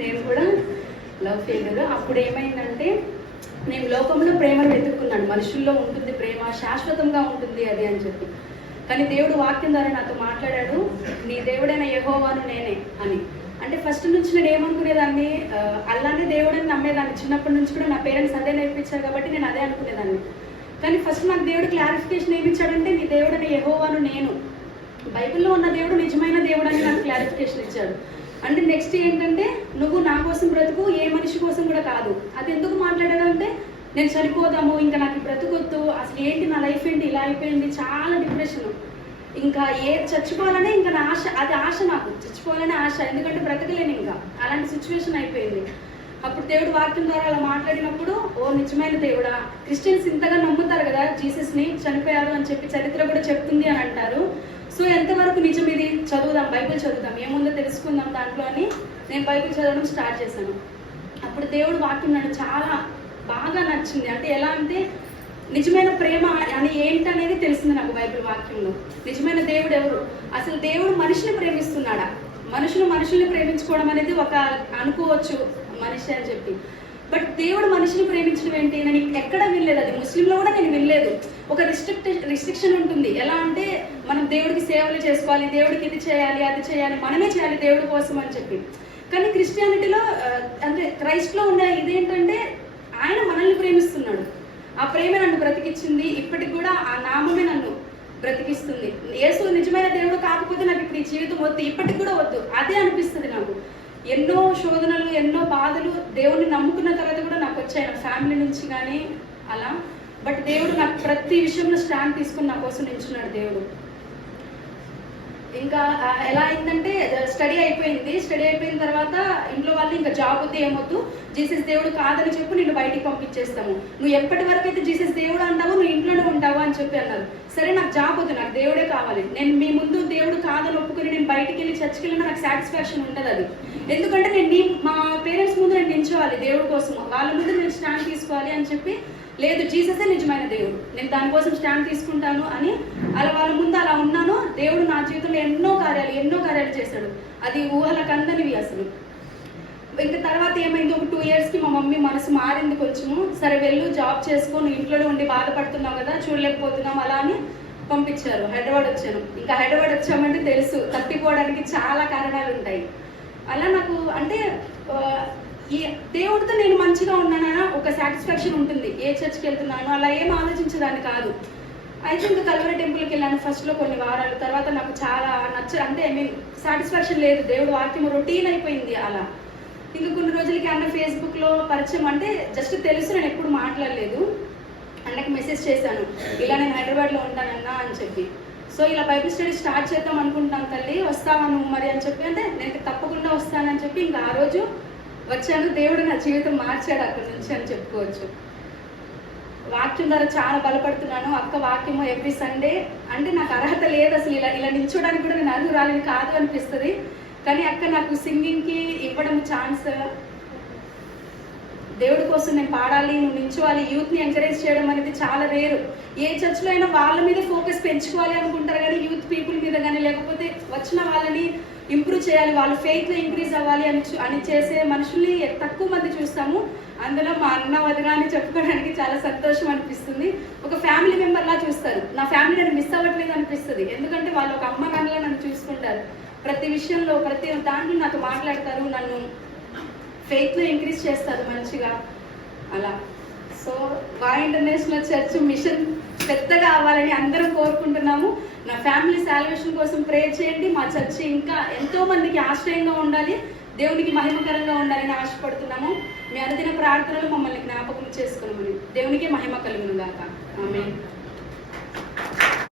నేను కూడా love failure. అప్పుడు ఏమైందంటే నేను లోకంలో ప్రేమను వెతుక్కున్నాను. మనుషుల్లో ఉంటుంది ప్రేమ, శాశ్వతంగా ఉంటుంది అది అని చెప్పి. కానీ దేవుడు వాక్యం ద్వారా నాతో మాట్లాడాడు, నీ దేవుడైన యెహోవాను నేనే అని. అంటే ఫస్ట్ నుంచి నేను ఏమనుకునేదాన్ని, అల్లానే దేవుడని నమ్మేదాన్ని. చిన్నప్పటి నుంచి కూడా నా పేరెంట్స్ అదే నేర్పించారు కాబట్టి నేను అదే అనుకునేదాన్ని. కానీ ఫస్ట్ నాకు దేవుడు క్లారిఫికేషన్ ఏమిచ్చాడంటే, నీ దేవుడైన యెహోవాను నేను. బైబిల్లో ఉన్న దేవుడు నిజమైన దేవుడు అని నాకు క్లారిఫికేషన్ ఇచ్చాడు. అంటే నెక్స్ట్ ఏంటంటే, నువ్వు నా కోసం బ్రతుకు, ఏ మనిషి కోసం కూడా కాదు. అది ఎందుకు మాట్లాడాడంటే, నేను చనిపోదాము, ఇంకా నాకు బ్రతుకొద్దు, అసలు ఏంటి నా లైఫ్ ఏంటి ఇలా అయిపోయింది, చాలా డిప్రెషన్, ఇంకా చచ్చిపోవాలనే ఇంకా నా ఆశ, అది ఆశ, నాకు చచ్చిపోవాలనే ఆశ, ఎందుకంటే బ్రతకలేను ఇంకా, అలాంటి సిచ్యువేషన్ అయిపోయింది. అప్పుడు దేవుడు వాక్యం ద్వారా అలా మాట్లాడినప్పుడు, ఓ నిజమైన దేవుడా, క్రిస్టియన్స్ ఇంతగా నమ్ముతారు కదా జీసస్ని, చనిపోయారు అని చెప్పి చరిత్ర కూడా చెప్తుంది అని అంటారు. సో ఎంతవరకు నిజం ఇది, చదువుదాం, బైబిల్ చదువుదాం, ఏముందో తెలుసుకుందాం దాంట్లో అని నేను బైబిల్ చదవడం స్టార్ట్ చేశాను. అప్పుడు దేవుడు వాక్యం నాకు చాలా బాగా నచ్చింది. అంటే ఎలా అంటే, నిజమైన ప్రేమ అని ఏంటనేది తెలిసింది నాకు బైబిల్ వాక్యంలో. నిజమైన దేవుడు ఎవరు, అసలు దేవుడు మనిషిని ప్రేమిస్తున్నాడా, మనుషుల్ని ప్రేమించుకోవడం అనేది ఒక అనుకోవచ్చు మనిషి అని చెప్పి, బట్ దేవుడు మనిషిని ప్రేమించడం ఏంటి నేను ఎక్కడ వినలేదు. అది ముస్లింలో కూడా నేను వినలేదు. ఒక రిస్ట్రిక్షన్ ఉంటుంది. ఎలా అంటే, మనం దేవుడికి సేవలు చేసుకోవాలి, దేవుడికి ఇది చేయాలి, అది చేయాలి, మనమే చేయాలి దేవుడి కోసం అని చెప్పి. కానీ క్రిస్టియానిటీలో అంటే క్రైస్ట్లో ఉన్న ఇదేంటంటే, ఆయన మనల్ని ప్రేమిస్తున్నాడు, ఆ ప్రేమ నన్ను బ్రతికిచ్చింది, ఇప్పటికి కూడా ఆ నామమే నన్ను బ్రతికిస్తుంది. యేసు నిజమైన దేవుడు కాకపోతే నాకు ఇప్పుడు ఈ జీవితం వద్దు, ఇప్పటికి కూడా వద్దు, అదే అనిపిస్తుంది నాకు. ఎన్నో శోధనలు, ఎన్నో బాధలు దేవుడిని నమ్ముకున్న తర్వాత కూడా నాకు వచ్చాయి, నా ఫ్యామిలీ నుంచి కానీ అలా. బట్ దేవుడు నాకు ప్రతి విషయంలో స్టాండ్ తీసుకుని నా కోసం నిల్చున్నాడు దేవుడు. ఇంకా ఎలా అయిందంటే, స్టడీ అయిపోయిన తర్వాత ఇంట్లో వాళ్ళు ఇంకా జాబ్ వద్దు, ఏమొద్దు, జీసస్ దేవుడు కాదని చెప్పి నిన్ను బయటికి పంపించేస్తాము, నువ్వు ఎప్పటి వరకు అయితే జీసస్ దేవుడు అంటావో నువ్వు ఇంట్లోనే ఉంటావు అని చెప్పి అన్నారు. సరే నాకు జాబ్ వద్దు, నాకు దేవుడే కావాలి, నేను మీ ముందు దేవుడు కాదని ఒప్పుకొని నేను బయటికి వెళ్ళి చర్చికి వెళ్ళినా నాకు సాటిస్ఫాక్షన్ ఉండదు అది. ఎందుకంటే నేను మా పేరెంట్స్ ముందు నేను నిల్చోవాలి దేవుడి కోసం, వాళ్ళ ముందు నేను స్టాండ్ తీసుకోవాలి అని చెప్పి, లేదు జీససే నిజమైన దేవుడు, నేను దానికోసం స్టాండ్ తీసుకుంటాను అని అలా వాళ్ళ ముందు అలా ఉన్నాను. దేవుడు నా జీవితంలో ఎన్నో కార్యాలు చేశాడు, అది ఊహలకు అందనివి అసలు. ఇంకా తర్వాత ఏమైంది, ఒక 2 yearsకి మా మమ్మీ మనసు మారింది కొంచెము. సరే వెళ్ళు, జాబ్ చేసుకొని, ఇంట్లోనే ఉండి బాధపడుతున్నావు కదా, చూడలేకపోతున్నాం అలా అని పంపించారు. హైదరాబాద్ వచ్చాను. ఇంకా హైదరాబాద్ వచ్చామంటే తెలుసు, తప్పిపోవడానికి చాలా కారణాలు ఉంటాయి. అలా నాకు అంటే ఈ దేవుడితో నేను మంచిగా ఉన్నానా ఒక సాటిస్ఫాక్షన్ ఉంటుంది, ఏ చర్చ్కి వెళ్తున్నాను అలా ఏం ఆలోచించేదాన్ని కాదు. అయితే ఇంకా కల్వరి టెంపుల్కి వెళ్ళాను ఫస్ట్లో కొన్ని వారాలు. తర్వాత నాకు చాలా అంటే సాటిస్ఫాక్షన్ లేదు, దేవుడు వాక్యం రొటీన్ అయిపోయింది అలా. ఇంకా కొన్ని రోజులకి అన్న ఫేస్బుక్లో పరిచయం, అంటే జస్ట్ తెలుసు, నేను ఎప్పుడు మాట్లాడలేదు. అన్నకి మెసేజ్ చేశాను, ఇలా నేను హైదరాబాద్లో ఉంటానన్నా అని చెప్పి. సో ఇలా బైబిల్ స్టడీ స్టార్ట్ చేద్దాం అనుకుంటున్నాను తల్లి, వస్తావా నువ్వు మరి అని చెప్పి. అంటే నేను తప్పకుండా వస్తానని చెప్పి ఇంకా ఆ రోజు వచ్చాను. దేవుడు నా జీవితం మార్చాడు అక్కడి నుంచి అని చెప్పుకోవచ్చు. వాక్యం ద్వారా చాలా బలపడుతున్నాను. అక్క వాక్యము ఎవ్రీ సండే, అంటే నాకు అర్హత లేదు అసలు, ఇలా నిల్చోడానికి కూడా నేను అర్హురాలిని కాదు అనిపిస్తుంది. కానీ అక్క నాకు సింగింగ్కి ఇవ్వడం ఛాన్స్, దేవుడి కోసం నేను పాడాలి, నువ్వు నిల్చోవాలి, యూత్ని ఎంకరేజ్ చేయడం అనేది చాలా రేరు. ఏ చర్చ్లో అయినా వాళ్ళ మీద ఫోకస్ పెంచుకోవాలి అనుకుంటారు కానీ యూత్ పీపుల్ మీద కానీ, లేకపోతే వచ్చిన వాళ్ళని ఇంప్రూవ్ చేయాలి, వాళ్ళ ఫెయిత్లో ఇంక్రీజ్ అవ్వాలి అని చేసే మనుషుల్ని తక్కువ మంది చూస్తాము. అందులో మా అన్న వదిన అని చెప్పుకోవడానికి చాలా సంతోషం అనిపిస్తుంది. ఒక ఫ్యామిలీ మెంబర్లా చూస్తారు, నా ఫ్యామిలీ నన్ను మిస్ అవ్వట్లేదు అనిపిస్తుంది. ఎందుకంటే వాళ్ళు ఒక అమ్మ నాన్నలా నన్ను చూసుకుంటారు, ప్రతి విషయంలో ప్రతి దాంట్లో నాతో మాట్లాడతారు, నన్ను ఫెయిత్లో ఇంక్రీజ్ చేస్తారు మంచిగా అలా. సో వాయ్ ఇంటర్నేషనల్ చర్చ్ మిషన్ పెద్దగా అవ్వాలని అందరం కోరుకుంటున్నాము. నా ఫ్యామిలీ సాల్వేషన్ కోసం ప్రేర్ చేయండి. మా చర్చ్ ఇంకా ఎంతో మందికి ఆశ్రయంగా ఉండాలి, దేవునికి మహిమకరంగా ఉండాలని ఆశపడుతున్నాము. మీ అనుదిన ప్రార్థనలు మమ్మల్ని జ్ఞాపకం చేసుకున్నామని. దేవునికి మహిమ కలుగును గాక. ఆమేన్.